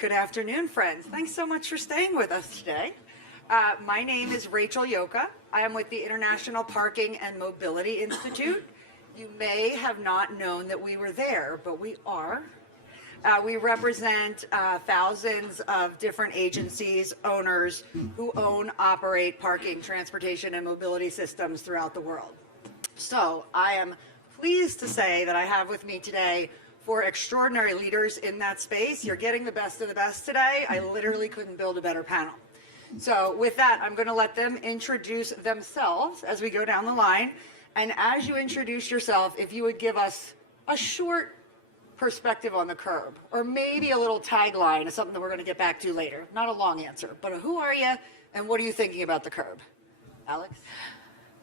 Good afternoon, friends. Thanks so much for staying with us today. My name is Rachel Yoka. I am with the International Parking and Mobility Institute. You may have not known that we were there, but we are. We represent thousands of different agencies, owners who own, operate parking, transportation, and mobility systems throughout the world. So I am pleased to say that I have with me today four extraordinary leaders in that space. You're getting the best of the best today. I literally couldn't build a better panel. So with that, I'm going to let them introduce themselves as we go down the line. And as you introduce yourself, if you would give us a short perspective on the curb, or maybe a little tagline of something that we're going to get back to later. Not a long answer, but who are you and what are you thinking about the curb? Alex?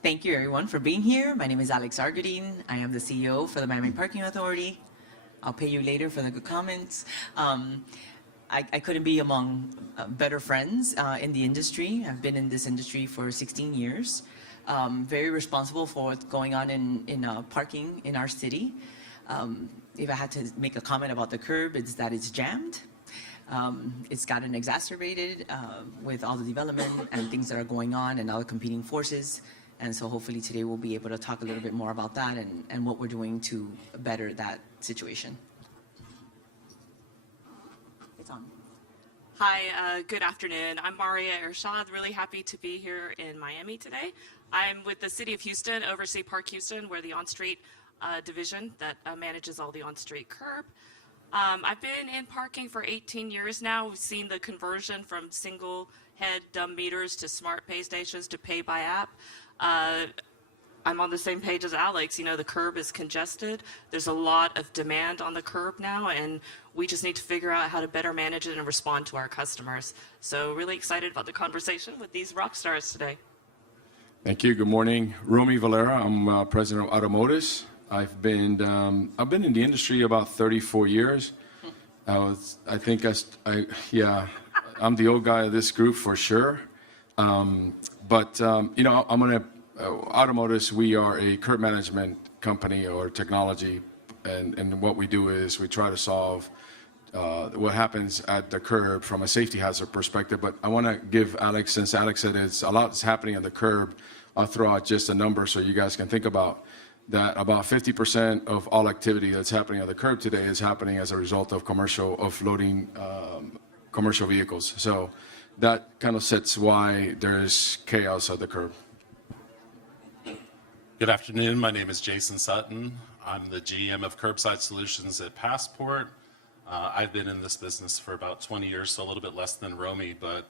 Thank you everyone for being here. My name is Alex Argudin. I am the CEO for the Miami Parking Authority. I'll pay you later for the good comments. I couldn't be among better friends in the industry. I've been in this industry for 16 years. Very responsible for what's going on in parking in our city. If I had to make a comment about the curb, it's that it's jammed. It's gotten exacerbated with all the development and things that are going on and all the competing forces. And so hopefully today we'll be able to talk a little bit more about that and what we're doing to better that situation. It's on. Hi, good afternoon. I'm Irshad. Really happy to be here in Miami today. I'm with the City of Houston, oversee ParkHouston. We're the on-street division that manages all the on-street curb. I've been in parking for 18 years now. We've seen the conversion from single head dumb meters to smart pay stations to pay by app. I'm on the same page as Alex. You know, the curb is congested. There's a lot of demand on the curb now, and we just need to figure out how to better manage it and respond to our customers. So really excited about the conversation with these rock stars today. Thank you. Good morning. Roamy, Valera. I'm president of Automotus. I've been in the industry about 34 years. I'm the old guy of this group for sure. Automotus, we are a curb management company or technology, and what we do is we try to solve what happens at the curb from a safety hazard perspective. But I want to give Alex, since Alex said it's a lot is happening on the curb, I'll throw out just a number so you guys can think about that. About 50% of all activity that's happening on the curb today is happening as a result of offloading commercial vehicles. So that kind of sets why there's chaos at the curb. Good afternoon. My name is Jason Sutton. I'm the GM of Curbside Solutions at Passport. I've been in this business for about 20 years, so a little bit less than Roamy, but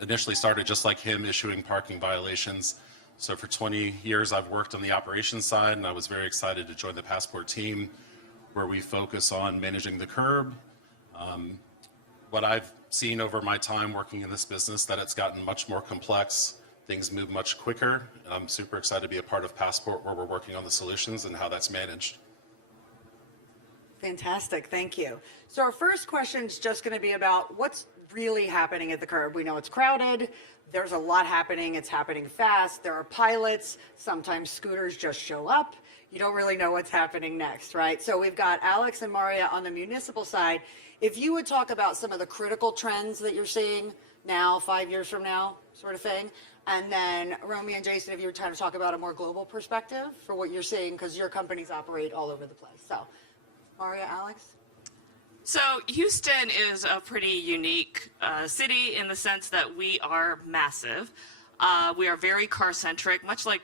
initially started just like him, issuing parking violations. So for 20 years, I've worked on the operations side, and I was very excited to join the Passport team, where we focus on managing the curb. What I've seen over my time working in this business, that it's gotten much more complex. Things move much quicker. I'm super excited to be a part of Passport, where we're working on the solutions and how that's managed. Fantastic, thank you. So our first question is just going to be about what's really happening at the curb. We know it's crowded. There's a lot happening. It's happening fast. There are pilots. Sometimes scooters just show up. You don't really know what's happening next, right? So we've got Alex and Maria on the municipal side. If you would talk about some of the critical trends that you're seeing now, 5 years from now, sort of thing. And then Roamy and Jason, if you were trying to talk about a more global perspective for what you're seeing, because your companies operate all over the place. So, Maria, Alex? So Houston is a pretty unique city in the sense that we are massive. We are very car-centric, much like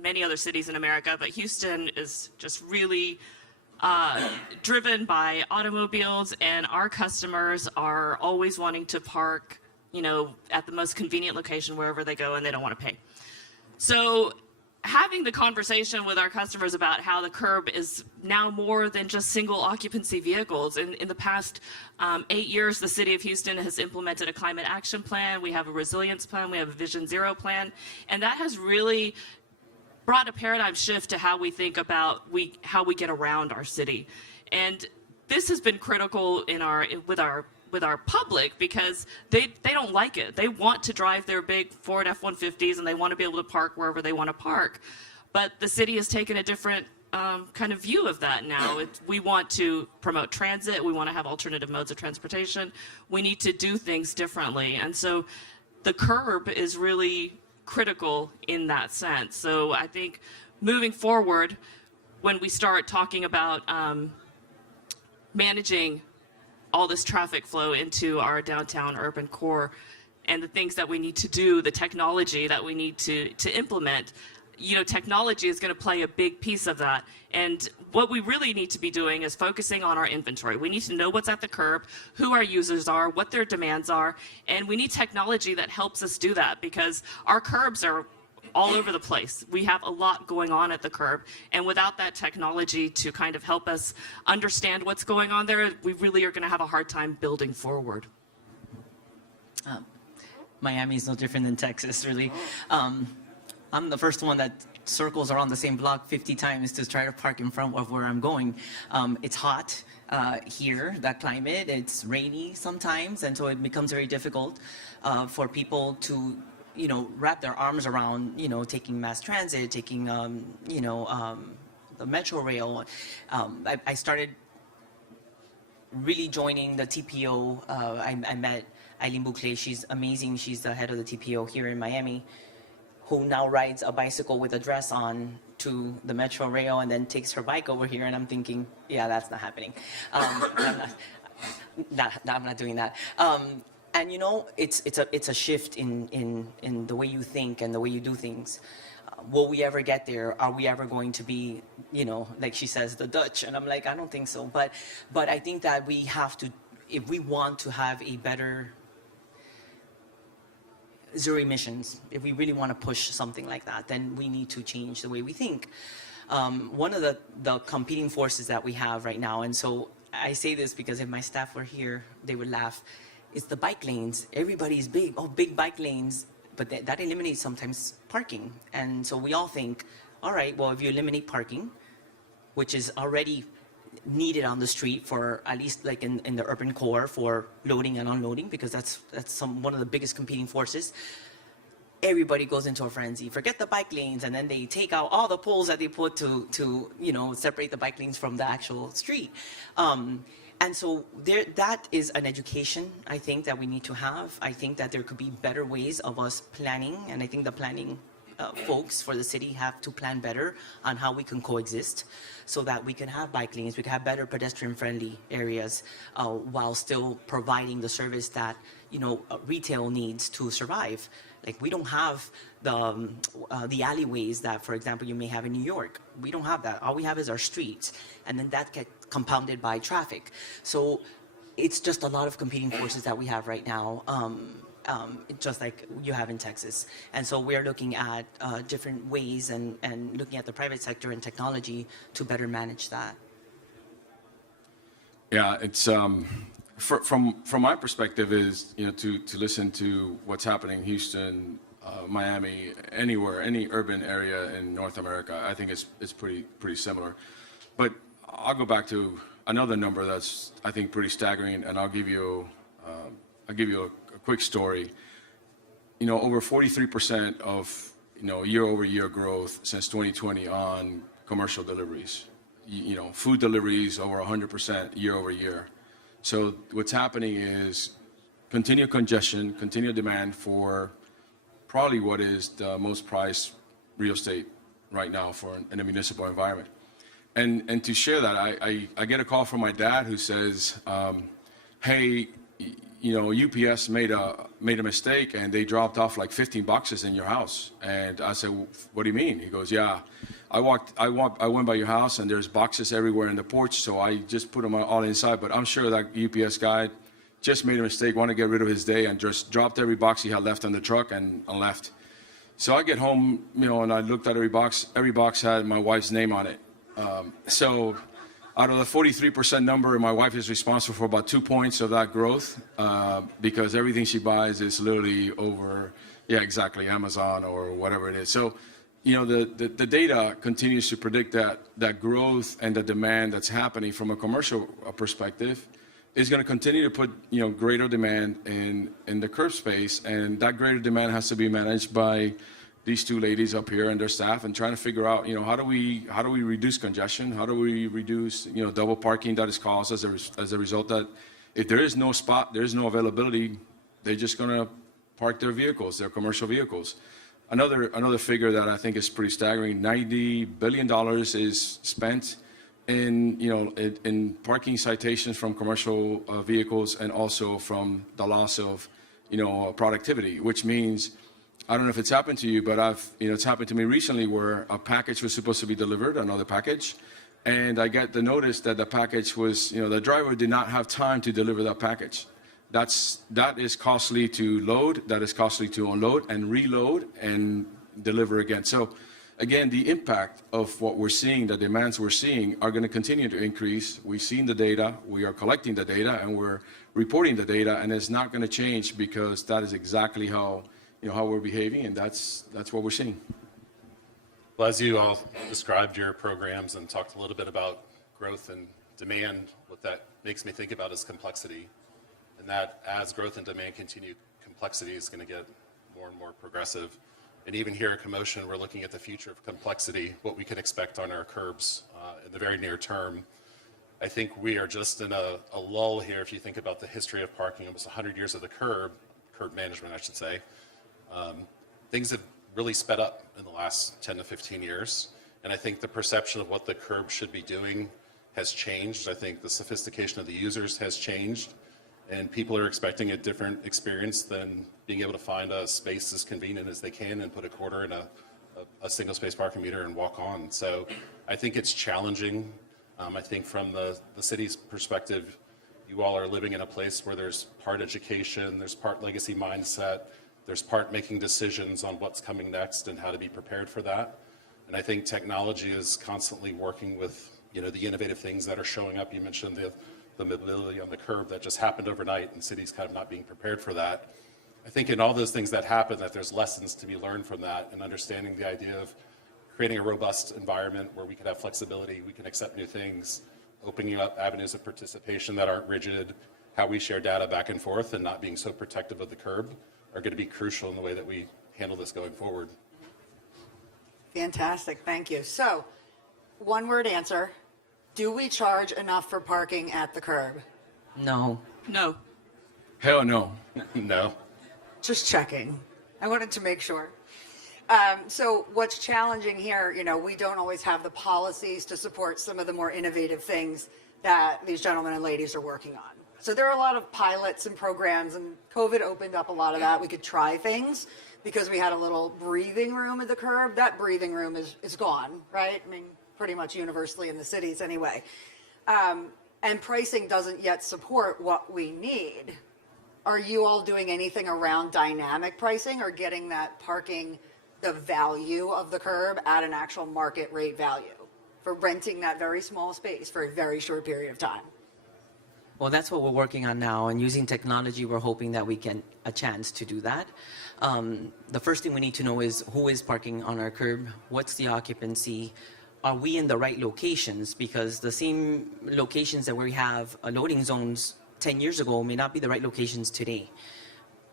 many other cities in America, but Houston is just really driven by automobiles, and our customers are always wanting to park, you know, at the most convenient location wherever they go, and they don't want to pay. So having the conversation with our customers about how the curb is now more than just single occupancy vehicles. In the past 8 years, the City of Houston has implemented a climate action plan. We have a resilience plan. We have a Vision Zero plan. And that has really brought a paradigm shift to how we think about how we get around our city. And this has been critical with our public, because they don't like it. They want to drive their big Ford F-150s, and they want to be able to park wherever they want to park. But the city has taken a different kind of view of that now. We want to promote transit. We want to have alternative modes of transportation. We need to do things differently. And so the curb is really critical in that sense. So I think moving forward, when we start talking about managing all this traffic flow into our downtown urban core and the things that we need to do, the technology that we need to implement, technology is going to play a big piece of that. And what we really need to be doing is focusing on our inventory. We need to know what's at the curb, who our users are, what their demands are, and we need technology that helps us do that, because our curbs are all over the place. We have a lot going on at the curb, and without that technology to kind of help us understand what's going on there, we really are going to have a hard time building forward. Miami is no different than Texas, really. I'm the first one that circles around the same block 50 times to try to park in front of where I'm going. It's hot here, that climate. It's rainy sometimes, and so it becomes very difficult for people to, wrap their arms around, taking mass transit, taking, the metro rail. I started really joining the TPO. I met Eileen Bouclé. She's amazing. She's the head of the TPO here in Miami, who now rides a bicycle with a dress on to the metro rail and then takes her bike over here. And I'm thinking, yeah, that's not happening. I'm not doing that. And it's a shift in the way you think and the way you do things. Will we ever get there? Are we ever going to be, like she says, the Dutch? And I'm like, I don't think so. But I think that we have to, if we want to have a better zero emissions, if we really want to push something like that, then we need to change the way we think. One of the competing forces that we have right now, and so I say this because if my staff were here, they would laugh, is the bike lanes. Everybody's big bike lanes, but that eliminates sometimes parking. And so we all think, all right, well, if you eliminate parking, which is already needed on the street for at least like in the urban core for loading and unloading, because that's one of the biggest competing forces. Everybody goes into a frenzy. Forget the bike lanes, and then they take out all the poles that they put to separate the bike lanes from the actual street. And so that is an education, I think, that we need to have. I think that there could be better ways of us planning, and I think the planning folks for the city have to plan better on how we can coexist so that we can have bike lanes, we can have better pedestrian-friendly areas while still providing the service that retail needs to survive. Like, we don't have the alleyways that, for example, you may have in New York. We don't have that. All we have is our streets, and then that gets compounded by traffic. So it's just a lot of competing forces that we have right now, just like you have in Texas. And so we're looking at different ways and looking at the private sector and technology to better manage that. Yeah, it's from my perspective is to listen to what's happening in Houston, Miami, anywhere, any urban area in North America. I think it's pretty similar. But I'll go back to another number that's, I think, pretty staggering, and I'll give you a quick story. Over 43% of year-over-year growth since 2020 on commercial deliveries. Food deliveries over 100% year-over-year. So what's happening is continued congestion, continued demand for probably what is the most prized real estate right now in a municipal environment. And to share that, I get a call from my dad who says, hey, UPS made a mistake and they dropped off like 15 boxes in your house. And I said, what do you mean? He goes, yeah, I went by your house and there's boxes everywhere in the porch, so I just put them all inside. But I'm sure that UPS guy just made a mistake, wanted to get rid of his day, and just dropped every box he had left on the truck and left. So I get home, and I looked at every box. Every box had my wife's name on it. So out of the 43% number, my wife is responsible for about 2 points of that growth, because everything she buys is literally over, exactly, Amazon or whatever it is. So, the data continues to predict that growth and the demand that's happening from a commercial perspective is going to continue to put, greater demand in the curb space, and that greater demand has to be managed by these two ladies up here and their staff and trying to figure out, how do we reduce congestion? How do we reduce, double parking that is caused as a result that if there is no spot, there is no availability, they're just going to park their vehicles, their commercial vehicles. Another figure that I think is pretty staggering: $90 billion is spent in parking citations from commercial vehicles and also from the loss of, productivity, which means, I don't know if it's happened to you, but it's happened to me recently where a package was supposed to be delivered, another package, and I get the notice that the package was, the driver did not have time to deliver that package. That is costly to load, that is costly to unload and reload and deliver again. So again, the impact of what we're seeing, the demands we're seeing are going to continue to increase. We've seen the data, we are collecting the data, and we're reporting the data, and it's not going to change because that is exactly how we're behaving, and that's what we're seeing. Well, as you all described your programs and talked a little bit about growth and demand, what that makes me think about is complexity. And that as growth and demand continue, complexity is going to get more and more progressive. And even here at CoMotion, we're looking at the future of complexity, what we can expect on our curbs in the very near term. I think we are just in a lull here if you think about the history of parking, almost 100 years of the curb management, I should say. Things have really sped up in the last 10 to 15 years. And I think the perception of what the curb should be doing has changed. I think the sophistication of the users has changed. And people are expecting a different experience than being able to find a space as convenient as they can and put a quarter in a single space parking meter and walk on. So I think it's challenging. I think from the city's perspective, you all are living in a place where there's part education, there's part legacy mindset, there's part making decisions on what's coming next and how to be prepared for that. And I think technology is constantly working with, the innovative things that are showing up. You mentioned the mobility on the curb that just happened overnight, and cities kind of not being prepared for that. I think in all those things that happen, that there's lessons to be learned from that, and understanding the idea of creating a robust environment where we can have flexibility, we can accept new things, opening up avenues of participation that aren't rigid, how we share data back and forth, and not being so protective of the curb are going to be crucial in the way that we handle this going forward. Fantastic, thank you. So, one word answer. Do we charge enough for parking at the curb? No. No. Hell no. No. Just checking. I wanted to make sure. So what's challenging here, we don't always have the policies to support some of the more innovative things that these gentlemen and ladies are working on. So there are a lot of pilots and programs, and COVID opened up a lot of that. We could try things because we had a little breathing room at the curb. That breathing room is gone, right? I mean, pretty much universally in the cities anyway. And pricing doesn't yet support what we need. Are you all doing anything around dynamic pricing or getting that parking, the value of the curb at an actual market rate value for renting that very small space for a very short period of time? Well, that's what we're working on now, and using technology, we're hoping that we get a chance to do that. The first thing we need to know is who is parking on our curb, what's the occupancy, are we in the right locations? Because the same locations that we have loading zones 10 years ago may not be the right locations today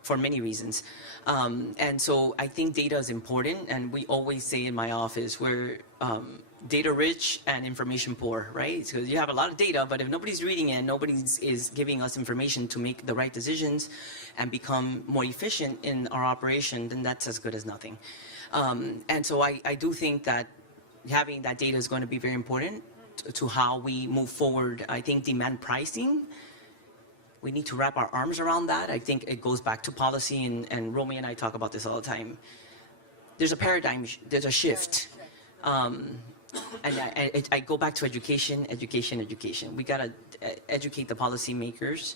for many reasons. And so I think data is important, and we always say in my office, we're data rich and information poor, right? Because you have a lot of data, but if nobody's reading it, nobody is giving us information to make the right decisions and become more efficient in our operation, then that's as good as nothing. And so I do think that having that data is going to be very important to how we move forward. I think demand pricing, we need to wrap our arms around that. I think it goes back to policy, and Roamy and I talk about this all the time. There's a paradigm, there's a shift. And I go back to education. We got to educate the policymakers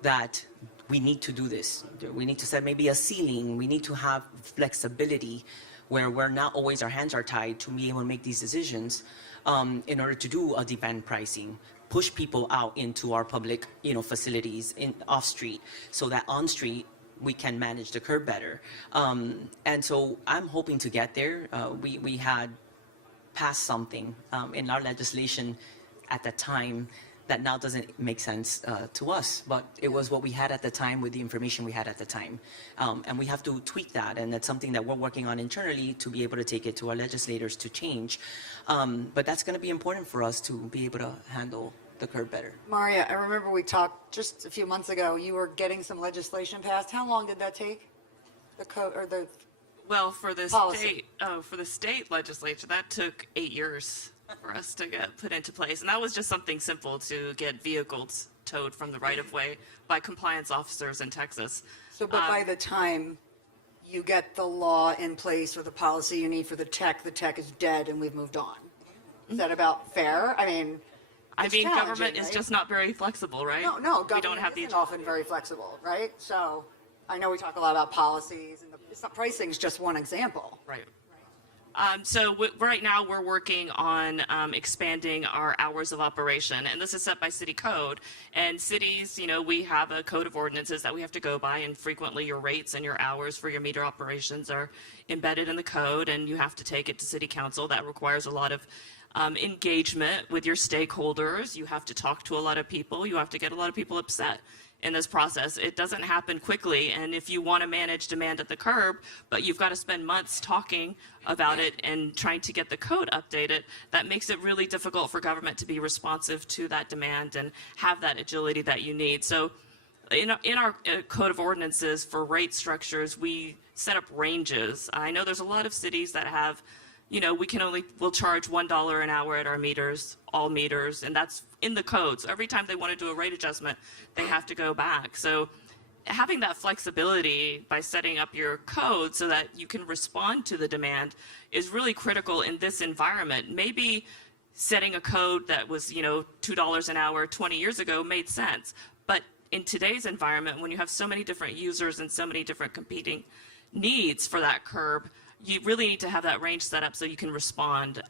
that we need to do this. We need to set maybe a ceiling. We need to have flexibility where we're not always, our hands are tied to be able to make these decisions in order to do a demand pricing, push people out into our public, facilities in off street, so that on street we can manage the curb better. And so I'm hoping to get there. We had passed something in our legislation at that time that now doesn't make sense to us, but it was what we had at the time with the information we had at the time. And we have to tweak that, and that's something that we're working on internally to be able to take it to our legislators to change. But that's going to be important for us to be able to handle the curb better. Maria, I remember we talked just a few months ago, you were getting some legislation passed. How long did that take? The code, or the, Well, for the Policy. state legislature, that took 8 years for us to get put into place, and that was just something simple to get vehicles towed from the right of way by compliance officers in Texas. so, but by the time you get the law in place or the policy you need for the tech is dead and we've moved on. Is that about fair? I mean, it's challenging, government is right? just not very flexible, right? No, we government don't have the isn't often very flexible, right? So I know we talk a lot about policies, and pricing is just one example. Right. Right now, we're working on expanding our hours of operation, and this is set by city code. And cities, we have a code of ordinances that we have to go by, and frequently your rates and your hours for your meter operations are embedded in the code, and you have to take it to city council. That requires a lot of engagement with your stakeholders. You have to talk to a lot of people. You have to get a lot of people upset in this process. It doesn't happen quickly, and if you want to manage demand at the curb, but you've got to spend months talking about it and trying to get the code updated, that makes it really difficult for government to be responsive to that demand and have that agility that you need. So in our code of ordinances for rate structures, we set up ranges. I know there's a lot of cities that have, we'll charge $1 an hour at our meters, all meters, and that's in the code. So every time they want to do a rate adjustment, they have to go back. So having that flexibility by setting up your code so that you can respond to the demand is really critical in this environment. Maybe setting a code that was, $2 an hour 20 years ago made sense. But in today's environment, when you have so many different users and so many different competing needs for that curb, you really need to have that range set up so you can respond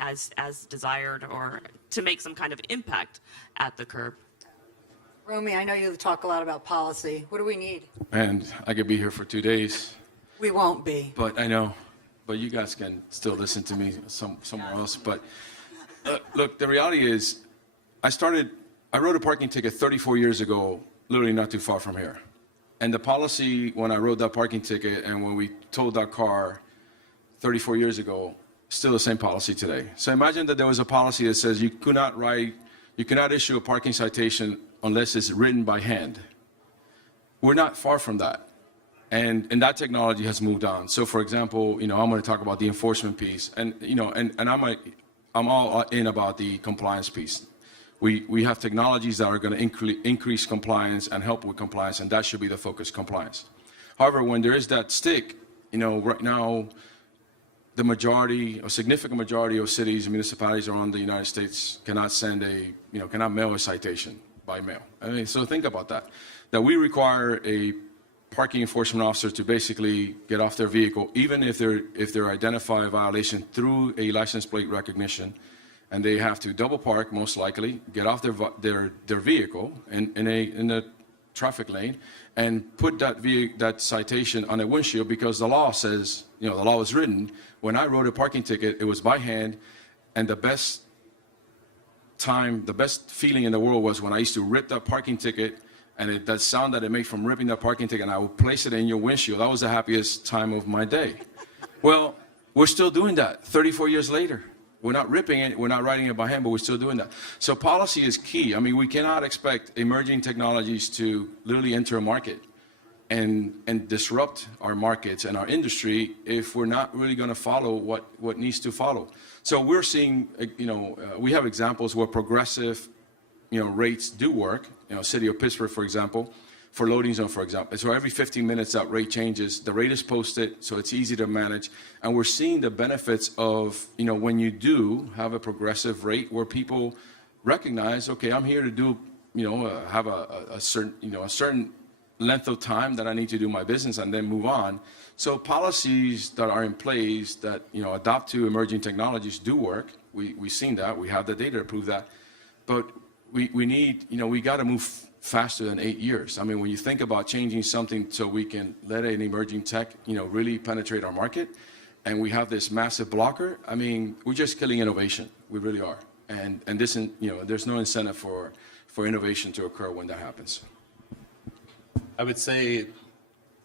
as desired or to make some kind of impact at the curb. Roamy, I know you talk a lot about policy. What do we need? And I could be here for 2 days, We won't be. but I know, but you guys can still listen to me somewhere else. But look, the reality is, I wrote a parking ticket 34 years ago, literally not too far from here. And the policy, when I wrote that parking ticket and when we towed that car 34 years ago, still the same policy today. So imagine that there was a policy that says you cannot issue a parking citation unless it's written by hand. We're not far from that. And that technology has moved on. So for example, I'm going to talk about the enforcement piece, and I'm all in about the compliance piece. We have technologies that are going to increase compliance and help with compliance, and that should be the focus, compliance. However, when there is that stick, right now, a significant majority of cities and municipalities around the United States cannot cannot mail a citation by mail. I mean, so think about that. That we require a parking enforcement officer to basically get off their vehicle, even if they're identify a violation through a license plate recognition, and they have to double park, most likely, get off their vehicle in a traffic lane, and put that citation on a windshield, because the law says, the law is written. When I wrote a parking ticket, it was by hand, and the best feeling in the world was when I used to rip that parking ticket, and that sound that it made from ripping that parking ticket, and I would place it in your windshield. That was the happiest time of my day. Well, we're still doing that 34 years later. We're not ripping it, we're not writing it by hand, but we're still doing that. So policy is key. I mean, we cannot expect emerging technologies to literally enter a market and disrupt our markets and our industry if we're not really going to follow what needs to follow. So we're seeing, we have examples where progressive, rates do work. City of Pittsburgh, for example, for loading zone, for example. So every 15 minutes that rate changes, the rate is posted, so it's easy to manage. And we're seeing the benefits of, when you do have a progressive rate where people recognize, okay, I'm here to do, have a certain length of time that I need to do my business and then move on. So policies that are in place that, adapt to emerging technologies do work. We've seen that. We have the data to prove that. But we need, we got to move faster than 8 years. I mean, when you think about changing something so we can let an emerging tech, really penetrate our market, and we have this massive blocker, I mean, we're just killing innovation. We really are. And this, there's no incentive for innovation to occur when that happens. I would say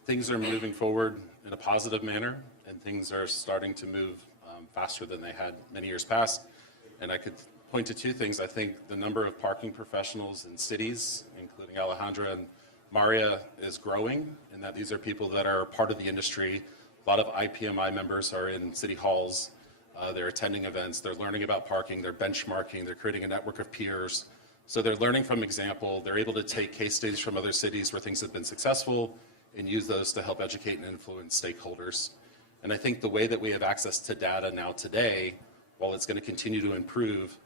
things are moving forward in a positive manner, and things are starting to move faster than they had many years past. And I could point to two things. I think the number of parking professionals in cities, including Alejandra and Maria, is growing, in that these are people that are part of the industry. A lot of IPMI members are in city halls. They're attending events. They're learning about parking. They're benchmarking. They're creating a network of peers. So they're learning from example. They're able to take case studies from other cities where things have been successful and use those to help educate and influence stakeholders. And I think the way that we have access to data now today, while it's going to continue to improve,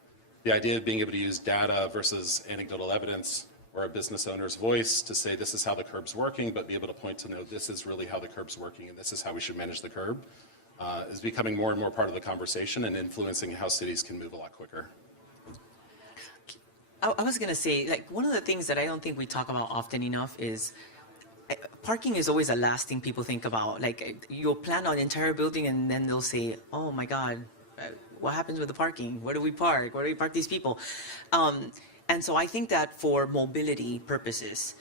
the idea of being able to use data versus anecdotal evidence or a business owner's voice to say this is how the curb's working, but be able to point to no, this is really how the curb's working and this is how we should manage the curb, is becoming more and more part of the conversation and influencing how cities can move a lot quicker. I was going to say, like, one of the things that I don't think we talk about often enough is parking is always the last thing people think about. Like, you'll plan an entire building and then they'll say, oh my God, what happens with the parking? Where do we park? Where do we park these people? And so I think that for mobility purposes,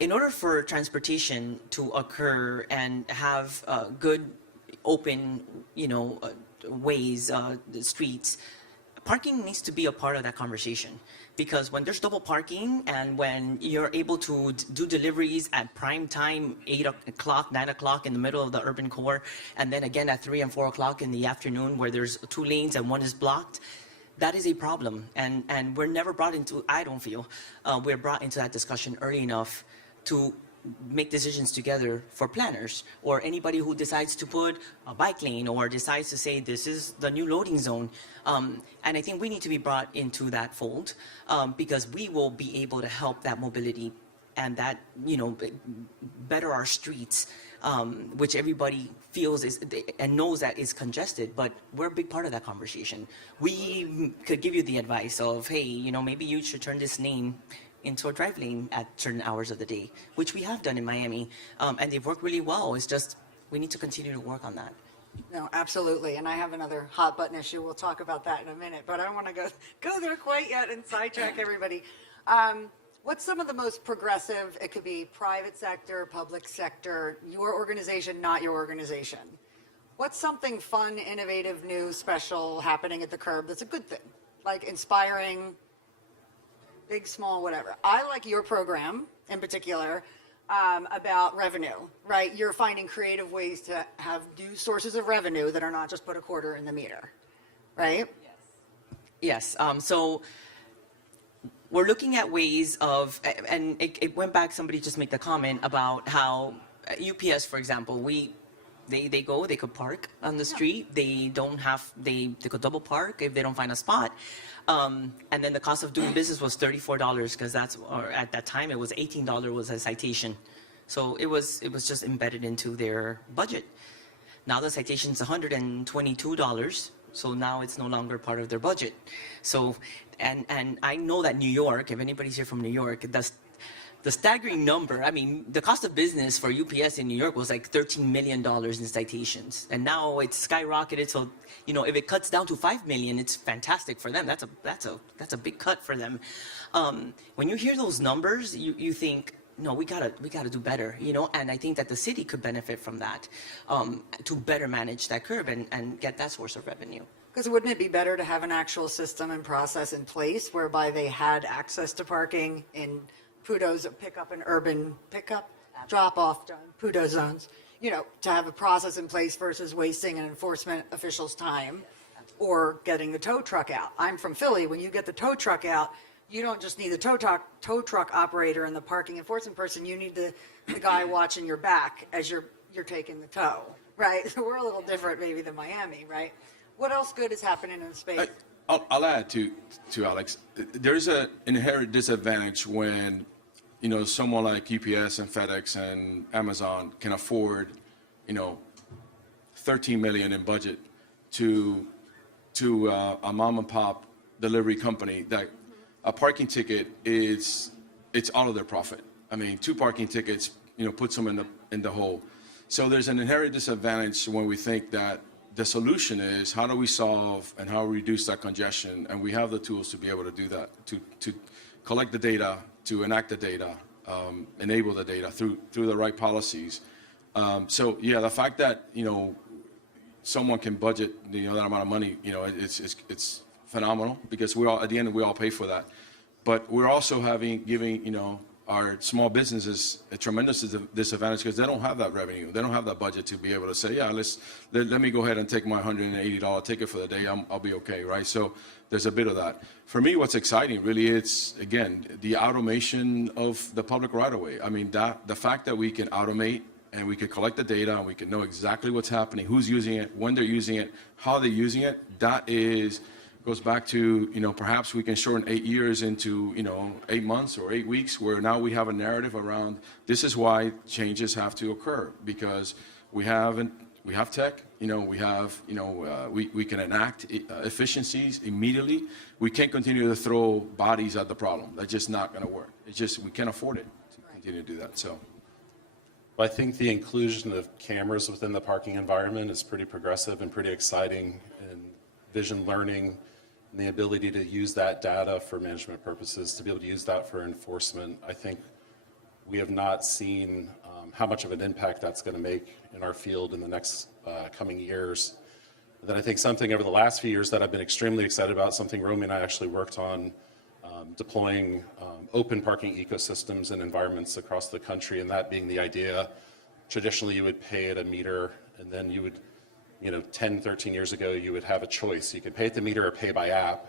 in order for transportation to occur and have good, open, ways, streets, parking needs to be a part of that conversation. Because when there's double parking and when you're able to do deliveries at prime time, 8 o'clock, 9 o'clock in the middle of the urban core, and then again at 3 and 4 o'clock in the afternoon where there's 2 lanes and one is blocked, that is a problem. And we're never brought into, I don't feel, we're brought into that discussion early enough to make decisions together for planners or anybody who decides to put a bike lane or decides to say this is the new loading zone. And I think we need to be brought into that fold because we will be able to help that mobility and that, better our streets, which everybody feels is and knows that is congested, but we're a big part of that conversation. We could give you the advice of, hey, maybe you should turn this lane into a drive lane at certain hours of the day, which we have done in Miami, and they've worked really well. It's just we need to continue to work on that. No, absolutely. And I have another hot button issue. We'll talk about that in a minute, but I don't want to go there quite yet and sidetrack everybody. What's some of the most progressive, it could be private sector, public sector, your organization, not your organization. What's something fun, innovative, new, special happening at the curb that's a good thing, like inspiring, big, small, whatever. I like your program in particular about revenue, right? You're finding creative ways to have new sources of revenue that are not just put a quarter in the meter, right? Yes. So we're looking at ways of, and it went back, somebody just made the comment about how UPS, for example, they could park on the street. They could double park if they don't find a spot. And then the cost of doing business was $34 because at that time it was $18 was a citation. So it was just embedded into their budget. Now the citation is $122. So now it's no longer part of their budget. So, and I know that New York, if anybody's here from New York, the staggering number, I mean, the cost of business for UPS in New York was like $13 million in citations. And now it's skyrocketed. So, if it cuts down to $5 million, it's fantastic for them. That's a big cut for them. When you hear those numbers, you think, no, we gotta do better, and I think that the city could benefit from that, to better manage that curb and get that source of revenue. Because wouldn't it be better to have an actual system and process in place whereby they had access to parking in PUDOs, pickup and urban pickup, drop-off, PUDO zones, to have a process in place versus wasting an enforcement official's time or getting the tow truck out. I'm from Philly. When you get the tow truck out, you don't just need the tow truck operator and the parking enforcement person. You need the guy watching your back as you're taking the tow, right? So we're a little different maybe than Miami, right? What else good is happening in the space? I'll add to Alex. There's an inherent disadvantage when someone like UPS and FedEx and Amazon can afford $13 million in budget to a mom and pop delivery company that a parking ticket it's all of their profit. I mean, 2 parking tickets puts them in the hole. So there's an inherent disadvantage when we think that the solution is how do we solve and how we reduce that congestion, and we have the tools to be able to do that, to collect the data, to enact the data, enable the data through the right policies. So yeah, the fact that someone can budget that amount of money, it's phenomenal, because we all, at the end, we all pay for that. But we're also giving our small businesses a tremendous disadvantage, because they don't have that revenue. They don't have that budget to be able to say, yeah, let me go ahead and take my $180 ticket for the day. I'll be okay, right? So there's a bit of that. For me, what's exciting really, it's, again, the automation of the public right-of-way. I mean, the fact that we can automate and we can collect the data and we can know exactly what's happening, who's using it, when they're using it, how they're using it, goes back to, perhaps we can shorten 8 years into, 8 months or 8 weeks, where now we have a narrative around this is why changes have to occur, because we have tech, we can enact efficiencies immediately. We can't continue to throw bodies at the problem. That's just not going to work. We can't afford it to continue to do that. So. I think the inclusion of cameras within the parking environment is pretty progressive and pretty exciting, and vision learning and the ability to use that data for management purposes, to be able to use that for enforcement. I think we have not seen how much of an impact that's going to make in our field in the next coming years. Then I think something over the last few years that I've been extremely excited about, something Roamy and I actually worked on, deploying open parking ecosystems and environments across the country, and that being the idea. Traditionally, you would pay at a meter, and then you would, 10, 13 years ago, you would have a choice. You could pay at the meter or pay by app,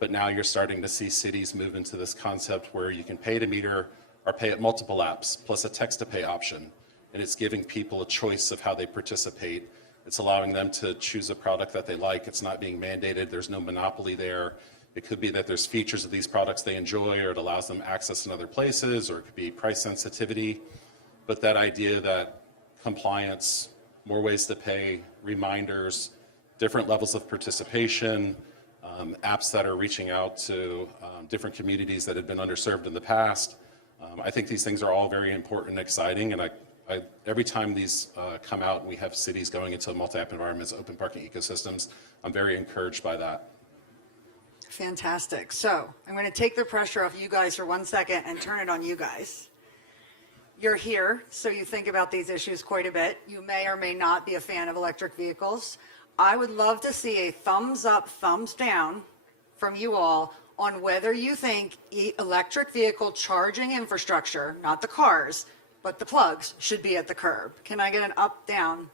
but now you're starting to see cities move into this concept where you can pay at a meter or pay at multiple apps, plus a text-to-pay option, and it's giving people a choice of how they participate. It's allowing them to choose a product that they like. It's not being mandated. There's no monopoly there. It could be that there's features of these products they enjoy, or it allows them access in other places, or it could be price sensitivity. But that idea that compliance, more ways to pay, reminders, different levels of participation, apps that are reaching out to different communities that had been underserved in the past. I think these things are all very important and exciting, and every time these come out and we have cities going into multi-app environments, open parking ecosystems, I'm very encouraged by that. Fantastic. So I'm going to take the pressure off you guys for 1 second and turn it on you guys. You're here, so you think about these issues quite a bit. You may or may not be a fan of electric vehicles. I would love to see a thumbs up, thumbs down from you all on whether you think electric vehicle charging infrastructure, not the cars, but the plugs, should be at the curb. Can I get an up, down?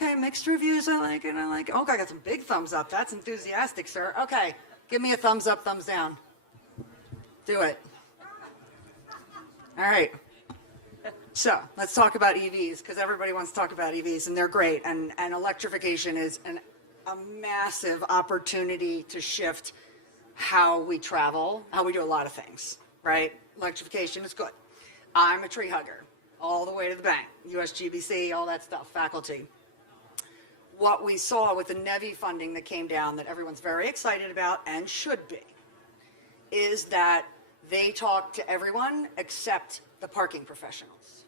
Okay, mixed reviews. I like it. Oh, I got some big thumbs up. That's enthusiastic, sir. Okay, give me a thumbs up, thumbs down. Do it. All right. So let's talk about EVs, because everybody wants to talk about EVs, and they're great. And electrification is a massive opportunity to shift how we travel, how we do a lot of things, right? Electrification is good. I'm a tree hugger all the way to the bank. USGBC, all that stuff, faculty. What we saw with the NEVI funding that came down, that everyone's very excited about and should be, is that they talk to everyone except the parking professionals.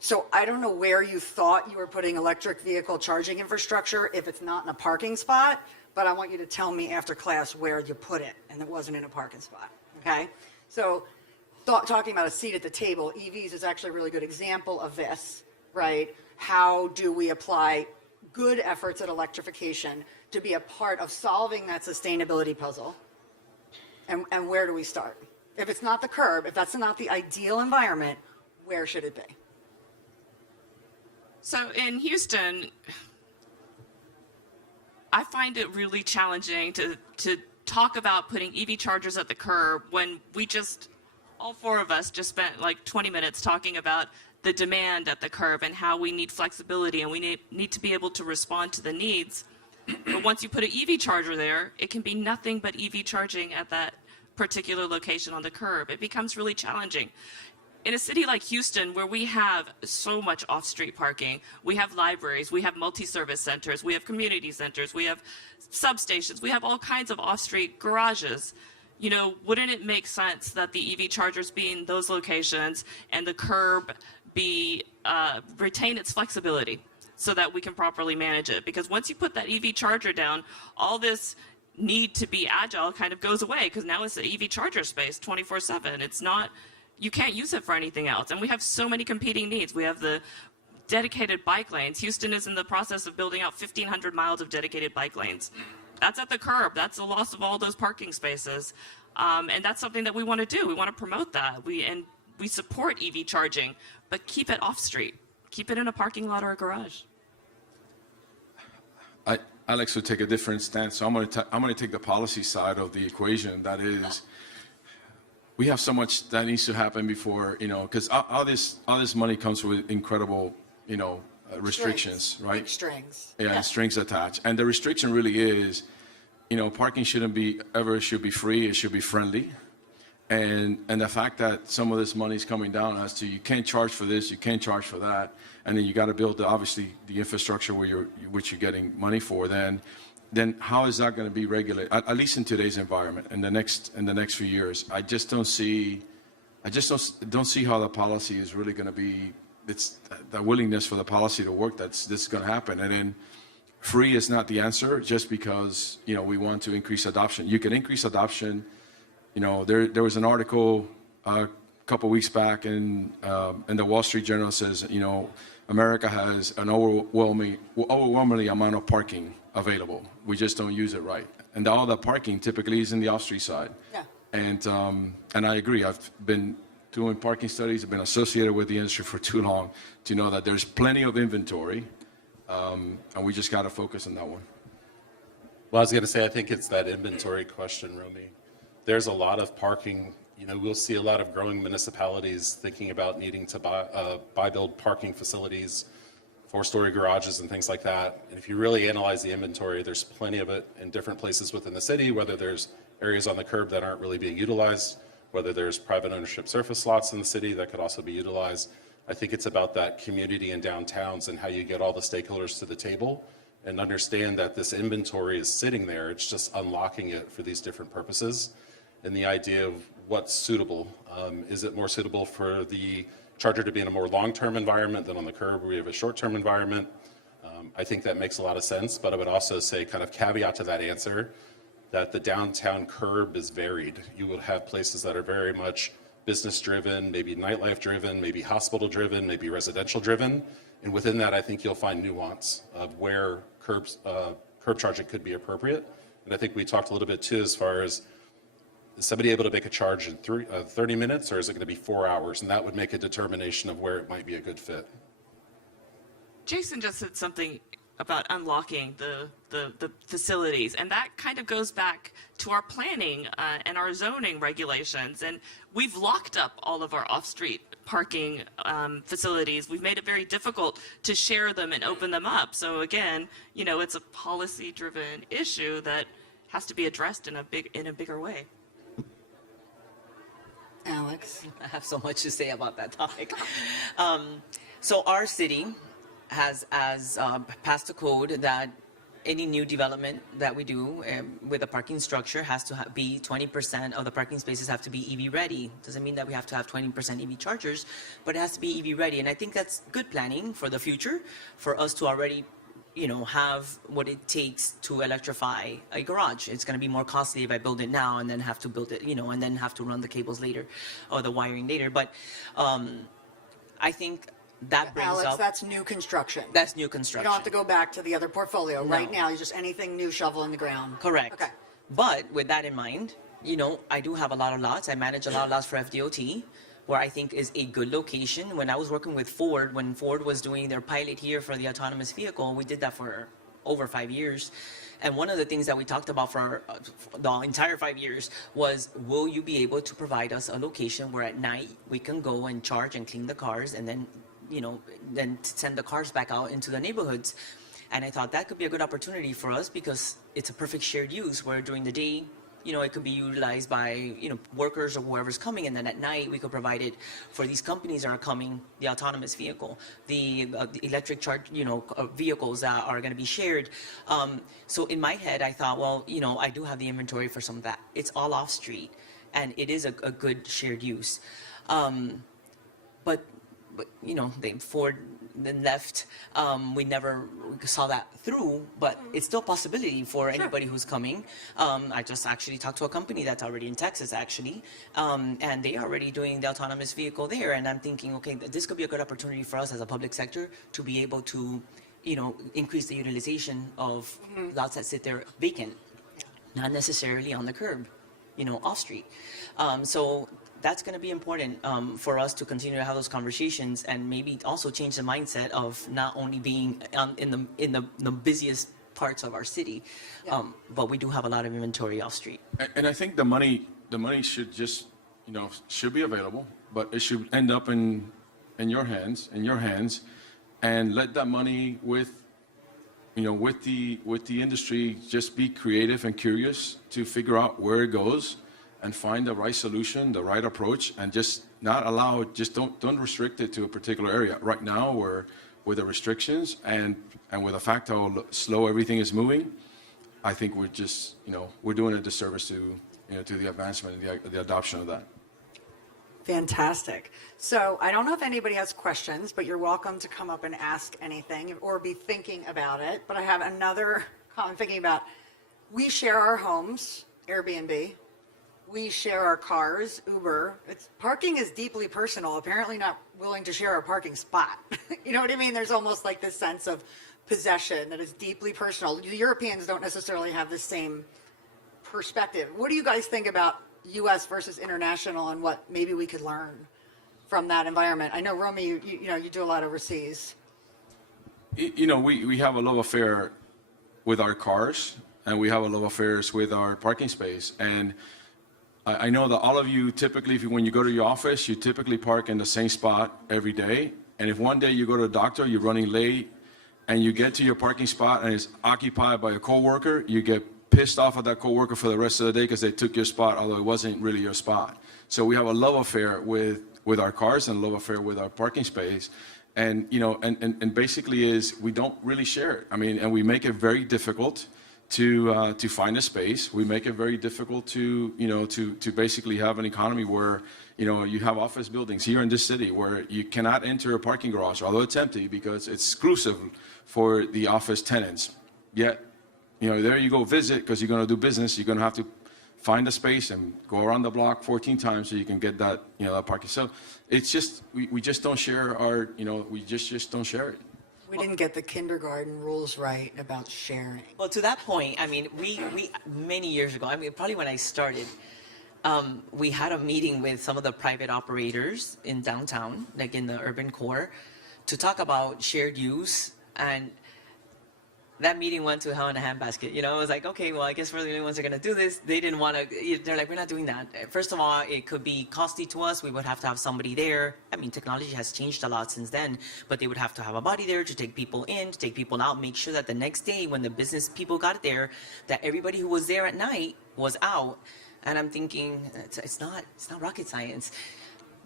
So I don't know where you thought you were putting electric vehicle charging infrastructure if it's not in a parking spot, but I want you to tell me after class where you put it, and it wasn't in a parking spot, okay? So talking about a seat at the table, EVs is actually a really good example of this, right? How do we apply good efforts at electrification to be a part of solving that sustainability puzzle? And where do we start? If it's not the curb, if that's not the ideal environment, where should it be? So in Houston, I find it really challenging to talk about putting EV chargers at the curb when all four of us just spent like 20 minutes talking about the demand at the curb and how we need flexibility and we need to be able to respond to the needs. But once you put an EV charger there, it can be nothing but EV charging at that particular location on the curb. It becomes really challenging. In a city like Houston, where we have so much off-street parking, we have libraries, we have multi-service centers, we have community centers, we have substations, we have all kinds of off-street garages. Wouldn't it make sense that the EV chargers be in those locations and the curb be retain its flexibility so that we can properly manage it. Because once you put that EV charger down, all this need to be agile kind of goes away, because now it's an EV charger space 24/7. It's not, you can't use it for anything else. And we have so many competing needs. We have the dedicated bike lanes. Houston is in the process of building out 1,500 miles of dedicated bike lanes. That's at the curb. That's the loss of all those parking spaces. And that's something that we want to do. We want to promote that. We support EV charging, but keep it off street. Keep it in a parking lot or a garage. Alex would take a different stance. So I'm going to take the policy side of the equation. That is, we have so much that needs to happen before, because all this money comes with incredible, restrictions, right? Big strings. Yeah, and strings attached. And the restriction really is, parking should be free. It should be friendly. And the fact that some of this money is coming down as to you can't charge for this, you can't charge for that, and then you got to build obviously the infrastructure which you're getting money for. Then how is that going to be regulated? At least in today's environment, in the next few years, I just don't see how the policy is really going to be. It's the willingness for the policy to work this is going to happen. And then free is not the answer just because we want to increase adoption. You can increase adoption. There was an article a couple weeks back in the Wall Street Journal says, America has an overwhelming amount of parking available. We just don't use it right. And all the parking typically is in the off-street side. Yeah. And I agree. I've been doing parking studies. I've been associated with the industry for too long to know that there's plenty of inventory, and we just got to focus on that one. Well, I was going to say, I think it's that inventory question, Roamy. There's a lot of parking. We'll see a lot of growing municipalities thinking about needing to build parking facilities, 4-story garages and things like that. And if you really analyze the inventory, there's plenty of it in different places within the city, whether there's areas on the curb that aren't really being utilized, whether there's private ownership surface lots in the city that could also be utilized. I think it's about that community and downtowns and how you get all the stakeholders to the table and understand that this inventory is sitting there. It's just unlocking it for these different purposes. And the idea of what's suitable. Is it more suitable for the charger to be in a more long-term environment than on the curb where we have a short-term environment? I think that makes a lot of sense, but I would also say, kind of caveat to that answer, that the downtown curb is varied. You will have places that are very much business-driven, maybe nightlife-driven, maybe hospital-driven, maybe residential-driven. And within that, I think you'll find nuance of where curb charging could be appropriate. And I think we talked a little bit too as far as, is somebody able to make a charge in 30 minutes, or is it going to be 4 hours? And that would make a determination of where it might be a good fit. Jason just said something about unlocking the facilities, and that kind of goes back to our planning and our zoning regulations. And we've locked up all of our off-street parking facilities. We've made it very difficult to share them and open them up. So again, it's a policy-driven issue that has to be addressed in a bigger way. Alex. I have so much to say about that topic. So our city has passed a code that any new development that we do with a parking structure has to be 20% of the parking spaces have to be EV ready. Doesn't mean that we have to have 20% EV chargers, but it has to be EV ready. And I think that's good planning for the future for us to already have what it takes to electrify a garage. It's going to be more costly if I build it now and then have to build it, and then have to run the cables later or the wiring later. But I think that brings Alex, up... that's new construction. That's new You construction. don't have to go back to the other portfolio. No. Right now, you're just anything new, shovel in the ground. Correct. Okay. But with that in mind, I do have a lot of lots. I manage a lot of lots for FDOT, where I think is a good location. When I was working with Ford, when Ford was doing their pilot here for the autonomous vehicle, we did that for over 5 years. And one of the things that we talked about for the entire 5 years was, will you be able to provide us a location where at night we can go and charge and clean the cars and then, then send the cars back out into the neighborhoods? And I thought that could be a good opportunity for us because it's a perfect shared use where during the day, it could be utilized by, workers or whoever's coming. And then at night, we could provide it for these companies that are coming, the autonomous vehicle, the electric charge, vehicles that are going to be shared. So in my head, I thought, well, I do have the inventory for some of that. It's all off street and it is a good shared use. But but they Ford then left. We never saw that through, but it's still a possibility for anybody who's coming. I just actually talked to a company that's already in Texas, actually, and they are already doing the autonomous vehicle there. And I'm thinking, okay, this could be a good opportunity for us as a public sector to be able to, increase the utilization of lots that sit there vacant, not necessarily on the curb, off street. So that's going to be important for us to continue to have those conversations, and maybe also change the mindset of not only being in the busiest parts of our city, but we do have a lot of inventory off street. And I think the money should just, should be available, but it should end up in your hands, and let that money with the industry just be creative and curious to figure out where it goes and find the right solution, the right approach, and just not allow it, just don't restrict it to a particular area. Right now, we're with the restrictions and with the fact how slow everything is moving, I think we're just, we're doing a disservice to the advancement and the adoption of that. Fantastic. So I don't know if anybody has questions, but you're welcome to come up and ask anything or be thinking about it. But I have another comment thinking about, we share our homes, Airbnb. We share our cars, Uber. Parking is deeply personal. Apparently not willing to share a parking spot. You know what I mean? There's almost like this sense of possession that is deeply personal. The Europeans don't necessarily have the same perspective. What do you guys think about U.S. versus international, and what maybe we could learn from that environment? I know, Roamy, you do a lot overseas. We have a love affair with our cars, and we have a love affairs with our parking space. And I know that all of you typically, when you go to your office, you typically park in the same spot every day. And if one day you go to a doctor, you're running late, and you get to your parking spot and it's occupied by a coworker, you get pissed off at that coworker for the rest of the day because they took your spot, although it wasn't really your spot. So we have a love affair with our cars and a love affair with our parking space. And, and basically is we don't really share it. I mean, and we make it very difficult to find a space. We make it very difficult to basically have an economy where, you have office buildings here in this city where you cannot enter a parking garage, although it's empty because it's exclusive for the office tenants. Yet, there you go visit because you're going to do business. You're going to have to find a space and go around the block 14 times so you can get that, that parking. So it's just, we just don't share our, we just don't share it. We didn't get the kindergarten rules right about sharing. Well, to that point, I mean, we many years ago, I mean, probably when I started, we had a meeting with some of the private operators in downtown, like in the urban core, to talk about shared use. And that meeting went to hell in a handbasket. It was like, okay, well, I guess we're the only ones that are going to do this. They didn't want to, they're like, we're not doing that. First of all, it could be costly to us. We would have to have somebody there. I mean, technology has changed a lot since then, but they would have to have a body there to take people in, to take people out, make sure that the next day when the business people got there, that everybody who was there at night was out. And I'm thinking, it's not rocket science.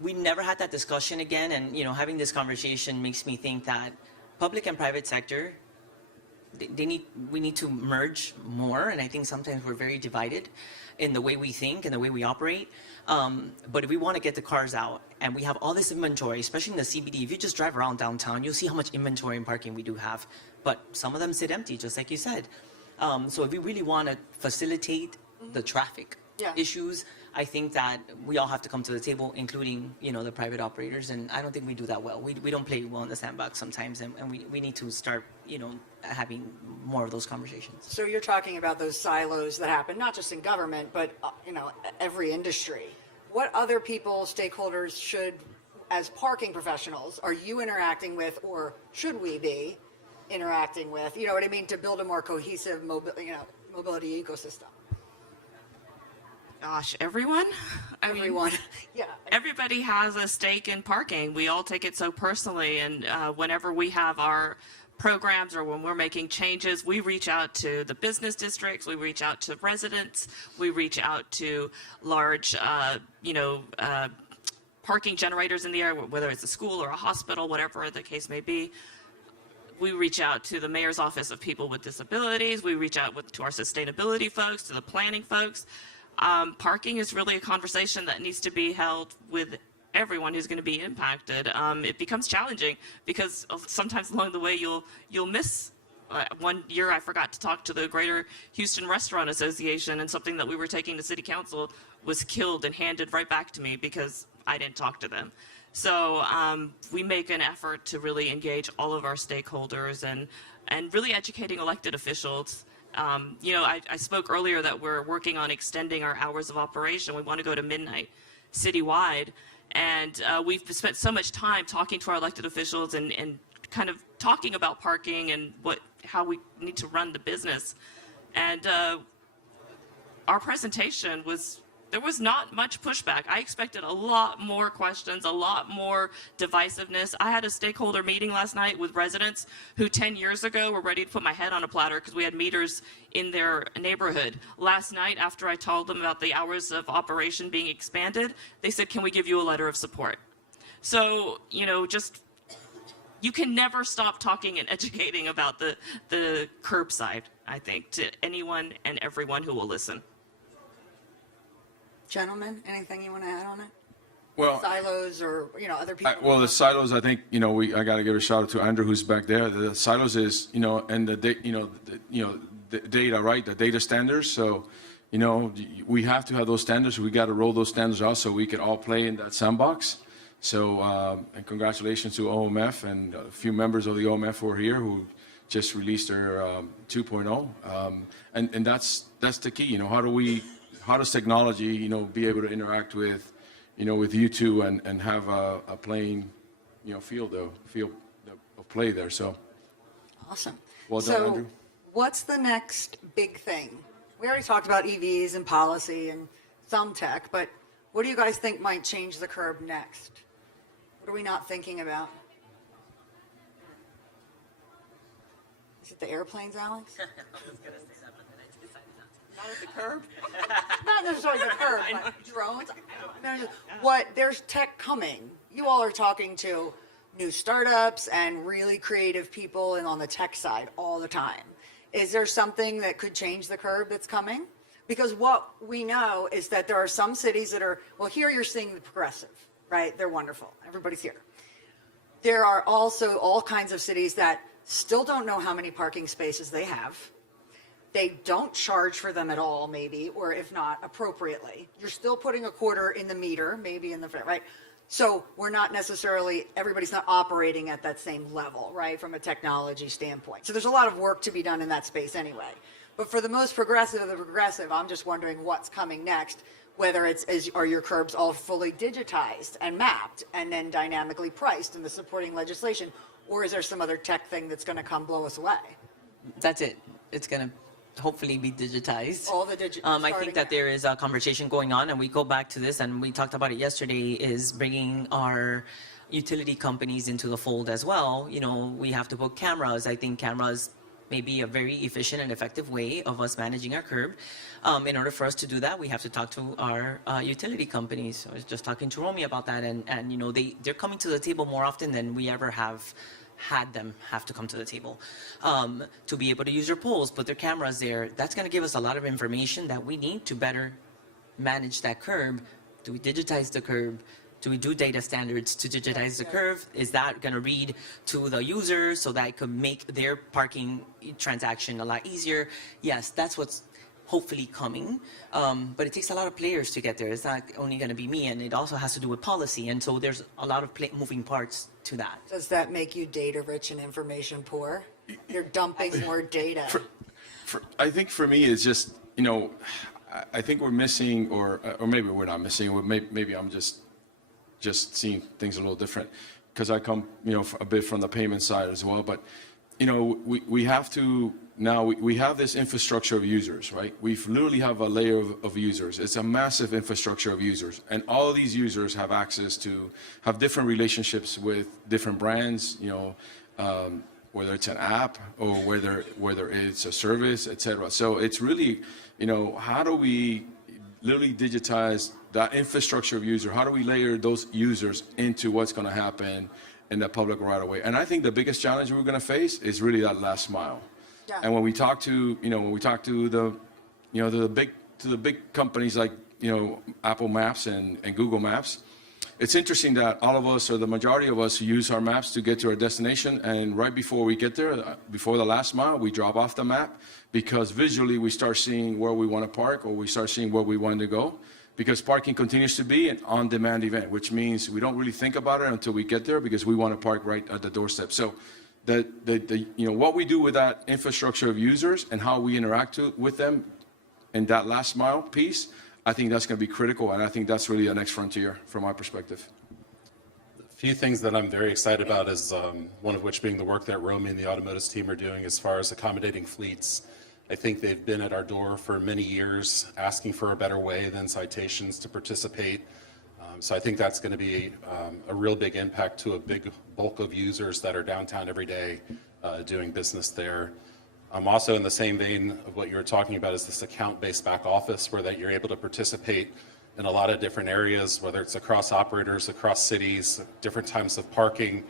We never had that discussion again. And, having this conversation makes me think that public and private sector, we need to merge more, and I think sometimes we're very divided in the way we think and the way we operate. But if we want to get the cars out, and we have all this inventory, especially in the CBD, if you just drive around downtown, you'll see how much inventory and parking we do have. But some of them sit empty, just like you said. So if we really want to facilitate the traffic issues, I think that we all have to come to the table, including, the private operators, and I don't think we do that well. We don't play well in the sandbox sometimes, and we need to start, having more of those conversations. So you're talking about those silos that happen, not just in government, but, every industry. What other people, stakeholders should, as parking professionals, are you interacting with, or should we be interacting with, you know what I mean, to build a more cohesive mobility ecosystem? Gosh, everyone? Everyone. Yeah. Everybody has a stake in parking. We all take it so personally, and whenever we have our programs or when we're making changes, we reach out to the business districts, we reach out to residents, we reach out to large, parking generators in the area, whether it's a school or a hospital, whatever the case may be. We reach out to the mayor's office of people with disabilities. We reach out to our sustainability folks, to the planning folks. Parking is really a conversation that needs to be held with everyone who's going to be impacted, it becomes challenging because sometimes along the way you'll miss. One year I forgot to talk to the Greater Houston Restaurant Association, and something that we were taking to City Council was killed and handed right back to me because I didn't talk to them. So we make an effort to really engage all of our stakeholders and really educating elected officials. I spoke earlier that we're working on extending our hours of operation. We want to go to midnight citywide. And we've spent so much time talking to our elected officials and kind of talking about parking and how we need to run the business. And our presentation there was not much pushback. I expected a lot more questions, a lot more divisiveness. I had a stakeholder meeting last night with residents who 10 years ago were ready to put my head on a platter because we had meters in their neighborhood. Last night, after I told them about the hours of operation being expanded, they said, can we give you a letter of support? So, you can never stop talking and educating about the curbside, I think, to anyone and everyone who will listen. Gentlemen, anything you want to add on it? Well, Silos or, other people? well, the silos, I think, I got to give a shout out to Andrew, who's back there. The silos is, and the data, right? The data standards. So, we have to have those standards. We got to roll those standards out so we can all play in that sandbox. So, and congratulations to OMF and a few members of the OMF who are here who just released their 2.0. And that's the key. How does technology, be able to interact with, with you two and have a playing, field of play there. So Awesome. Well done, Andrew. What's the next big thing? We already talked about EVs and policy and some tech, but what do you guys think might change the curb next? What are we not thinking about? Is it the airplanes, Alex? Not at the curb. Not necessarily the curb, but drones. There's tech coming. You all are talking to new startups and really creative people and on the tech side all the time. Is there something that could change the curb that's coming? Because what we know is that there are some cities that are, well, here you're seeing the progressive, right? They're wonderful. Everybody's here. There are also all kinds of cities that still don't know how many parking spaces they have. They don't charge for them at all, maybe, or if not, appropriately. You're still putting a quarter in the meter, maybe in the, right? So we're not necessarily, everybody's not operating at that same level, right, from a technology standpoint. So there's a lot of work to be done in that space anyway. But for the most progressive of the progressive, I'm just wondering what's coming next, whether are your curbs all fully digitized and mapped and then dynamically priced in the supporting legislation, or is there some other tech thing that's going to come blow us away? That's it. It's going to hopefully be digitized. All the I think that there is a conversation going on, and we go back to this, and we talked about it yesterday, is bringing our utility companies into the fold as well. We have to put cameras. I think cameras may be a very efficient and effective way of us managing our curb. In order for us to do that, we have to talk to our utility companies. I was just talking to Roamy about that, and they're coming to the table more often than we ever have had them have to come to the table to be able to use their poles, put their cameras there. That's going to give us a lot of information that we need to better manage that curb. Do we digitize the curb? Do we do data standards to digitize the curve? Is that going to read to the user so that it could make their parking transaction a lot easier? Yes, that's what's hopefully coming. But it takes a lot of players to get there. It's not only going to be me, and it also has to do with policy. And so there's a lot of moving parts to that. Does that make you data rich and information poor? You're dumping more data. I think for me, it's just, I think we're missing, or maybe we're not missing, or maybe I'm just seeing things a little different because I come, a bit from the payment side as well. But, we have to, now we have this infrastructure of users, right? We literally have a layer of users. It's a massive infrastructure of users. And all of these users have access to, have different relationships with different brands, whether it's an app or whether it's a service, et cetera. So it's really, how do we literally digitize that infrastructure of users? How do we layer those users into what's going to happen in the public right away? And I think the biggest challenge we're going to face is really that last mile. Yeah. And when we talk to, the big companies like, Apple Maps and Google Maps, it's interesting that all of us, or the majority of us, use our maps to get to our destination, and right before we get there, before the last mile, we drop off the map, because visually we start seeing where we want to park, or we start seeing where we want to go, because parking continues to be an on-demand event, which means we don't really think about it until we get there, because we want to park right at the doorstep. So what we do with that infrastructure of users and how we interact with them in that last mile piece, I think that's going to be critical, and I think that's really the next frontier from my perspective. A few things that I'm very excited about is one of which being the work that Roamy and the Automotus team are doing as far as accommodating fleets. I think they've been at our door for many years asking for a better way than citations to participate. So I think that's going to be a real big impact to a big bulk of users that are downtown every day doing business there. Also in the same vein of what you were talking about is this account-based back office where that you're able to participate in a lot of different areas, whether it's across operators, across cities, different types of parking.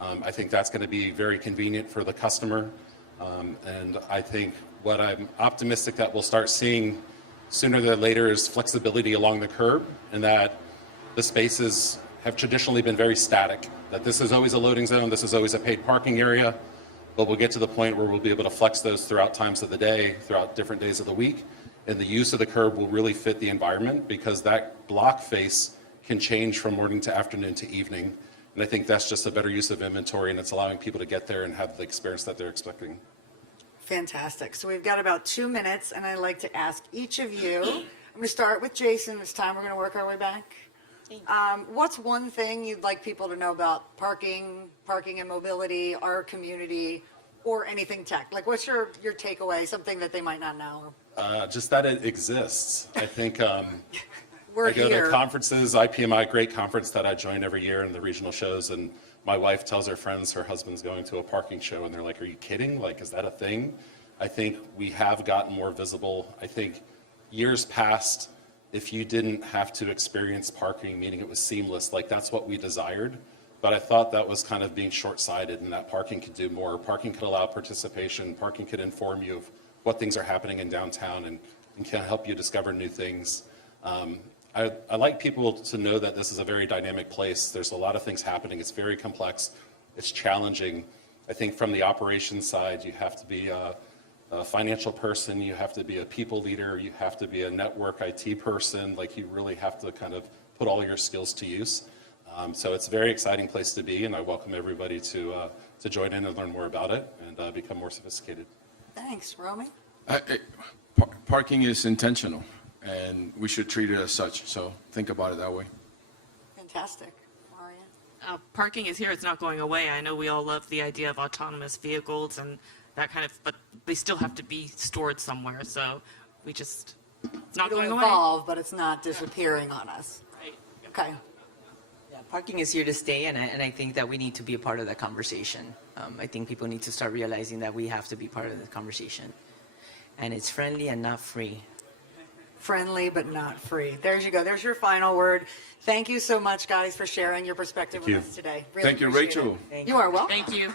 I think that's going to be very convenient for the customer. And I think what I'm optimistic that we'll start seeing sooner than later is flexibility along the curb, and that the spaces have traditionally been very static, that this is always a loading zone, this is always a paid parking area. But we'll get to the point where we'll be able to flex those throughout times of the day, throughout different days of the week. And the use of the curb will really fit the environment, because that block face can change from morning to afternoon to evening. And I think that's just a better use of inventory, and it's allowing people to get there and have the experience that they're expecting. Fantastic. So we've got about 2 minutes, and I'd like to ask each of you. I'm going to start with Jason this time. We're going to work our way back. What's one thing you'd like people to know about parking and mobility, our community, or anything tech? Like, what's your takeaway, something that they might not know? Just that it exists. I think We're I go here. to conferences, IPMI, great conference that I join every year in the regional shows, and my wife tells her friends her husband's going to a parking show, and they're like, are you kidding? Like, is that a thing? I think we have gotten more visible. I think years past, if you didn't have to experience parking, meaning it was seamless, like that's what we desired. But I thought that was kind of being short-sighted, and that parking could do more. Parking could allow participation. Parking could inform you of what things are happening in downtown and can help you discover new things. I like people to know that this is a very dynamic place. There's a lot of things happening. It's very complex. It's challenging. I think from the operations side, you have to be a financial person, you have to be a people leader, you have to be a network IT person. Like, you really have to kind of put all your skills to use. So it's a very exciting place to be, and I welcome everybody to join in and learn more about it and become more sophisticated. Thanks, Romy. Parking is intentional, and we should treat it as such. So think about it that way. Fantastic. Maria. Parking is here, it's not going away. I know we all love the idea of autonomous vehicles and that kind of, but they still have to be stored somewhere. So it's not It'll going away. evolve, but it's not disappearing on us. Right. Okay. Yeah, parking is here to stay, and I think that we need to be a part of that conversation. I think people need to start realizing that we have to be part of the conversation. And it's friendly and not free. Friendly, but not free. There you go. There's your final word. Thank you so much, guys, for sharing your perspective with us today. Really Thank you, appreciate Rachel. it. You are welcome. Thank you.